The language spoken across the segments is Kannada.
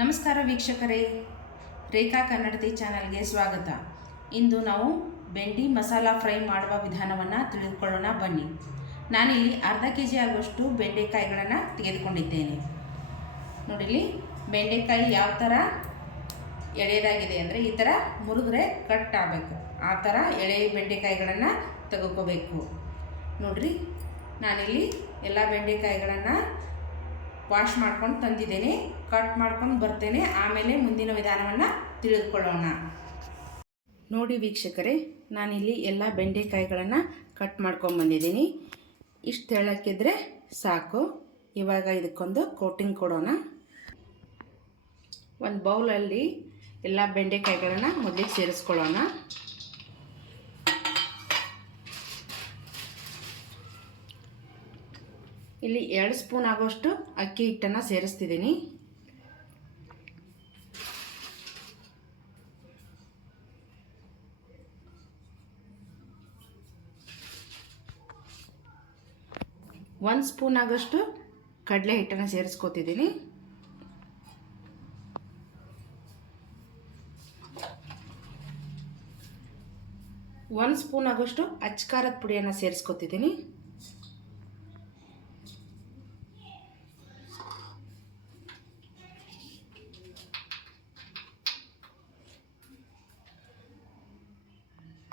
ನಮಸ್ಕಾರ ವೀಕ್ಷಕರೇ, ರೇಖಾ ಕನ್ನಡತಿ ಚಾನಲ್ಗೆ ಸ್ವಾಗತ. ಇಂದು ನಾವು ಬೆಂಡಿ ಮಸಾಲ ಫ್ರೈ ಮಾಡುವ ವಿಧಾನವನ್ನು ತಿಳಿದುಕೊಳ್ಳೋಣ ಬನ್ನಿ. ನಾನಿಲ್ಲಿ ಅರ್ಧ kg ಆಗುವಷ್ಟು ಬೆಂಡೆಕಾಯಿಗಳನ್ನು ತೆಗೆದುಕೊಂಡಿದ್ದೇನೆ. ನೋಡಿಲಿ, ಬೆಂಡೆಕಾಯಿ ಯಾವ ಥರ ಎಳೆದಾಗಿದೆ ಅಂದರೆ ಈ ಥರ ಮುರಿದ್ರೆ ಕಟ್ ಆಗಬೇಕು. ಆ ಥರ ಎಳೆ ಬೆಂಡೆಕಾಯಿಗಳನ್ನು ತೆಗೆದುಕೋಬೇಕು. ನೋಡಿರಿ, ನಾನಿಲ್ಲಿ ಎಲ್ಲ ಬೆಂಡೆಕಾಯಿಗಳನ್ನು ವಾಶ್ ಮಾಡ್ಕೊಂಡು ತಂದಿದ್ದೇನೆ. ಕಟ್ ಮಾಡ್ಕೊಂಡು ಬರ್ತೇನೆ, ಆಮೇಲೆ ಮುಂದಿನ ವಿಧಾನವನ್ನು ತಿಳಿದುಕೊಳ್ಳೋಣ. ನೋಡಿ ವೀಕ್ಷಕರೇ, ನಾನಿಲ್ಲಿ ಎಲ್ಲ ಬೆಂಡೆಕಾಯಿಗಳನ್ನು ಕಟ್ ಮಾಡ್ಕೊಂಡು ಬಂದಿದ್ದೀನಿ. ಇಷ್ಟು ತೆಳ್ಳಕ್ಕಿದ್ರೆ ಸಾಕು. ಇವಾಗ ಇದಕ್ಕೊಂದು ಕೋಟಿಂಗ್ ಕೊಡೋಣ. ಒಂದು ಬೌಲಲ್ಲಿ ಎಲ್ಲ ಬೆಂಡೆಕಾಯಿಗಳನ್ನು ಮೊದಲಿಗೆ ಸೇರಿಸ್ಕೊಳ್ಳೋಣ. ಇಲ್ಲಿ 2 ಸ್ಪೂನ್ ಆಗೋಷ್ಟು ಅಕ್ಕಿ ಹಿಟ್ಟನ್ನು ಸೇರಿಸ್ತಿದ್ದೀನಿ. ಒಂದು ಸ್ಪೂನ್ ಆಗೋಷ್ಟು ಕಡಲೆ ಹಿಟ್ಟನ್ನು ಸೇರಿಸ್ಕೊತಿದ್ದೀನಿ. ಒಂದು ಸ್ಪೂನ್ ಆಗೋಷ್ಟು ಅಚ್ಕಾರದ ಪುಡಿಯನ್ನು ಸೇರಿಸ್ಕೊತಿದ್ದೀನಿ.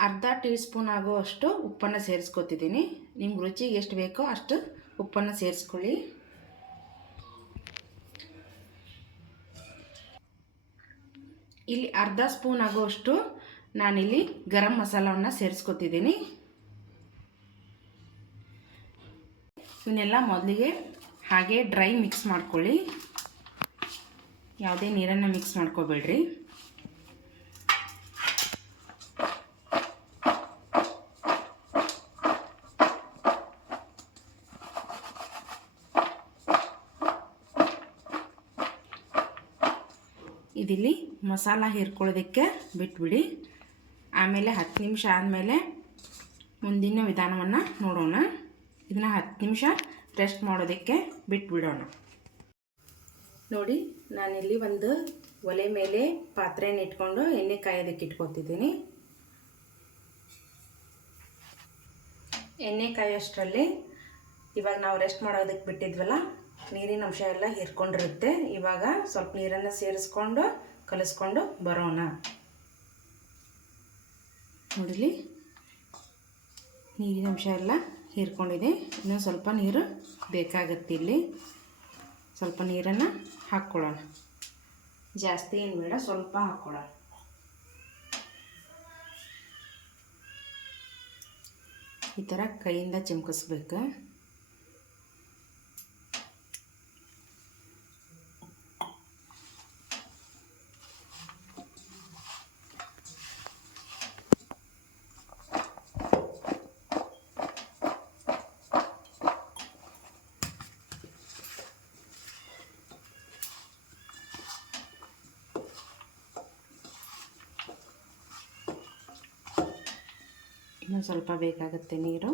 ಅರ್ಧ ಟೀ ಸ್ಪೂನ್ ಆಗುವಷ್ಟು ಉಪ್ಪನ್ನು ಸೇರಿಸ್ಕೊತಿದ್ದೀನಿ. ನಿಮ್ಗೆ ರುಚಿಗೆ ಎಷ್ಟು ಬೇಕೋ ಅಷ್ಟು ಉಪ್ಪನ್ನು ಸೇರಿಸ್ಕೊಳ್ಳಿ. ಇಲ್ಲಿ ಅರ್ಧ ಸ್ಪೂನ್ ಆಗುವಷ್ಟು ನಾನಿಲ್ಲಿ ಗರಂ ಮಸಾಲವನ್ನು ಸೇರಿಸ್ಕೊತಿದ್ದೀನಿ. ಇವನ್ನೆಲ್ಲ ಮೊದಲಿಗೆ ಹಾಗೆ ಡ್ರೈ ಮಿಕ್ಸ್ ಮಾಡ್ಕೊಳ್ಳಿ. ಯಾವುದೇ ನೀರನ್ನು ಮಿಕ್ಸ್ ಮಾಡ್ಕೋಬೇಡ್ರಿ. ಇದಿಲ್ಲಿ ಮಸಾಲ ಹೀರ್ಕೊಳ್ಳೋದಕ್ಕೆ ಬಿಟ್ಬಿಡಿ. ಆಮೇಲೆ 10 ನಿಮಿಷ ಆದಮೇಲೆ ಮುಂದಿನ ವಿಧಾನವನ್ನು ನೋಡೋಣ. ಇದನ್ನು 10 ನಿಮಿಷ ರೆಸ್ಟ್ ಮಾಡೋದಕ್ಕೆ ಬಿಟ್ಬಿಡೋಣ. ನೋಡಿ, ನಾನಿಲ್ಲಿ ಒಂದು ಒಲೆ ಮೇಲೆ ಪಾತ್ರೆಯನ್ನು ಇಟ್ಕೊಂಡು ಎಣ್ಣೆ ಕಾಯೋದಕ್ಕೆ ಇಟ್ಕೊತಿದ್ದೀನಿ. ಎಣ್ಣೆ ಕಾಯೋಷ್ಟರಲ್ಲಿ ಇವಾಗ ನಾವು ರೆಸ್ಟ್ ಮಾಡೋದಕ್ಕೆ ಬಿಟ್ಟಿದ್ವಲ್ಲ, ನೀರಿನ ಅಂಶ ಎಲ್ಲ ಹೀರ್ಕೊಂಡಿರುತ್ತೆ. ಇವಾಗ ಸ್ವಲ್ಪ ನೀರನ್ನು ಸೇರಿಸ್ಕೊಂಡು ಕಲಿಸ್ಕೊಂಡು ಬರೋಣ. ನೋಡಿಲಿ, ನೀರಿನ ಅಂಶ ಎಲ್ಲ ಹೀರ್ಕೊಂಡಿದೆ. ಇನ್ನೂ ಸ್ವಲ್ಪ ನೀರು ಬೇಕಾಗುತ್ತೆ. ಇಲ್ಲಿ ಸ್ವಲ್ಪ ನೀರನ್ನು ಹಾಕ್ಕೊಳ್ಳೋಣ. ಜಾಸ್ತಿ ಏನು ಬೇಡ, ಸ್ವಲ್ಪ ಹಾಕ್ಕೊಳ್ಳೋಣ. ಈ ಥರ ಕೈಯಿಂದ ಚಿಮ್ಕಿಸ್ಬೇಕು. ಇನ್ನೂ ಸ್ವಲ್ಪ ಬೇಕಾಗುತ್ತೆ ನೀರು.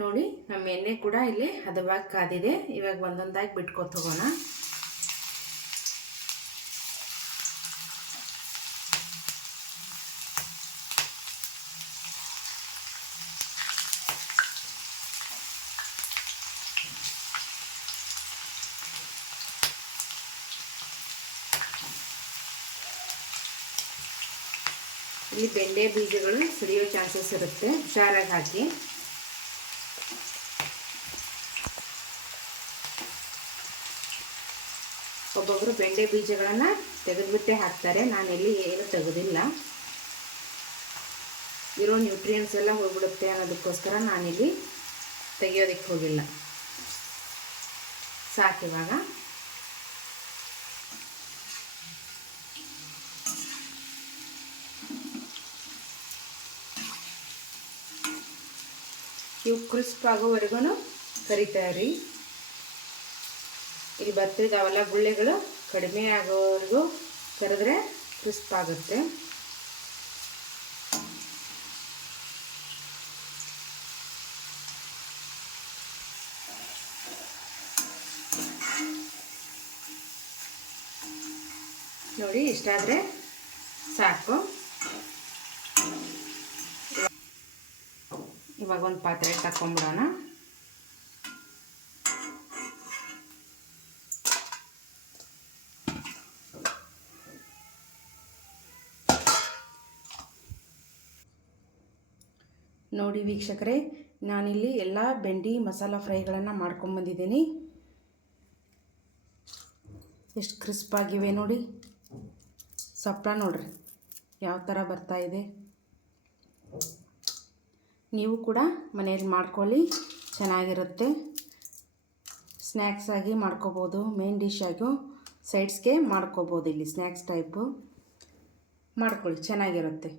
ನೋಡಿ, ನಮ್ಮ ಎಣ್ಣೆ ಕೂಡ ಇಲ್ಲಿ ಹದವಾಗಿ ಕಾದಿದೆ. ಇವಾಗ ಒಂದೊಂದಾಗಿ ಬಿಟ್ಕೊತ ಹೋಗೋಣ. ಇಲ್ಲಿ ಬೆಂಡೆ ಬೀಜಗಳು ಸಿಡಿಯೋ ಚಾನ್ಸಸ್ ಇರುತ್ತೆ, ಹುಷಾರಾಗಿ ಹಾಕಿ. ಒಬ್ಬೊಬ್ಬರು ಬೆಂಡೆ ಬೀಜಗಳನ್ನು ತೆಗೆದುಬಿಟ್ಟೆ ಹಾಕ್ತಾರೆ. ನಾನೆಲ್ಲಿ ಏನು ತೆಗೆದಿಲ್ಲ. ಇರೋ ನ್ಯೂಟ್ರಿಯೆಂಟ್ಸ್ ಎಲ್ಲ ಹೋಗ್ಬಿಡುತ್ತೆ ಅನ್ನೋದಕ್ಕೋಸ್ಕರ ನಾನಿಲ್ಲಿ ತೆಗಿಯೋದಕ್ಕೆ ಹೋಗಿಲ್ಲ. ಸಾಕಿವಾಗ ಇವು ಕ್ರಿಸ್ಪ್ ಆಗೋವರೆಗೂ ಕರಿತಾರ್ರಿ. ಇಲ್ಲಿ ಬರ್ತಿದ್ದ ಅವೆಲ್ಲ ಗುಳ್ಳೆಗಳು ಕಡಿಮೆ ಆಗೋವರೆಗೂ ಕರೆದ್ರೆ ಕ್ರಿಸ್ಪ್ ಆಗುತ್ತೆ. ನೋಡಿ, ಇಷ್ಟಾದರೆ ಸಾಕು. ಇವಾಗ ಒಂದು ಪಾತ್ರೆ ತಗೊಂಬಿಡೋಣ. ನೋಡಿ ವೀಕ್ಷಕರೇ, ನಾನಿಲ್ಲಿ ಎಲ್ಲ ಬೆಂಡಿ ಮಸಾಲ ಫ್ರೈಗಳನ್ನು ಮಾಡ್ಕೊಂಬಂದಿದ್ದೀನಿ. ಎಷ್ಟು ಕ್ರಿಸ್ಪ್ ಆಗಿವೆ ನೋಡಿ. ಸಪ್ಪಳ ನೋಡ್ರಿ ಯಾವ ಥರ ಬರ್ತಾ ಇದೆ. ನೀವು ಕೂಡ ಮನೆಯಲ್ಲಿ ಮಾಡ್ಕೊಳ್ಳಿ, ಚೆನ್ನಾಗಿರುತ್ತೆ. ಸ್ನ್ಯಾಕ್ಸ್ ಆಗಿ ಮಾಡ್ಕೋಬೋದು, ಮೇನ್ ಡಿಶ್ ಆಗಿ ಸೈಡ್ಸ್ಗೆ ಮಾಡ್ಕೋಬೋದು. ಇಲ್ಲಿ ಸ್ನ್ಯಾಕ್ಸ್ ಟೈಪು ಮಾಡ್ಕೊಳ್ಳಿ, ಚೆನ್ನಾಗಿರುತ್ತೆ.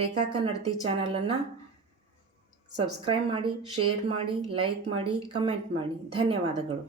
ರೇಖಾ ಕನ್ನಡತಿ ಚಾನಲನ್ನು ಸಬ್ಸ್ಕ್ರೈಬ್ ಮಾಡಿ, ಶೇರ್ ಮಾಡಿ, ಲೈಕ್ ಮಾಡಿ, ಕಮೆಂಟ್ ಮಾಡಿ. ಧನ್ಯವಾದಗಳು.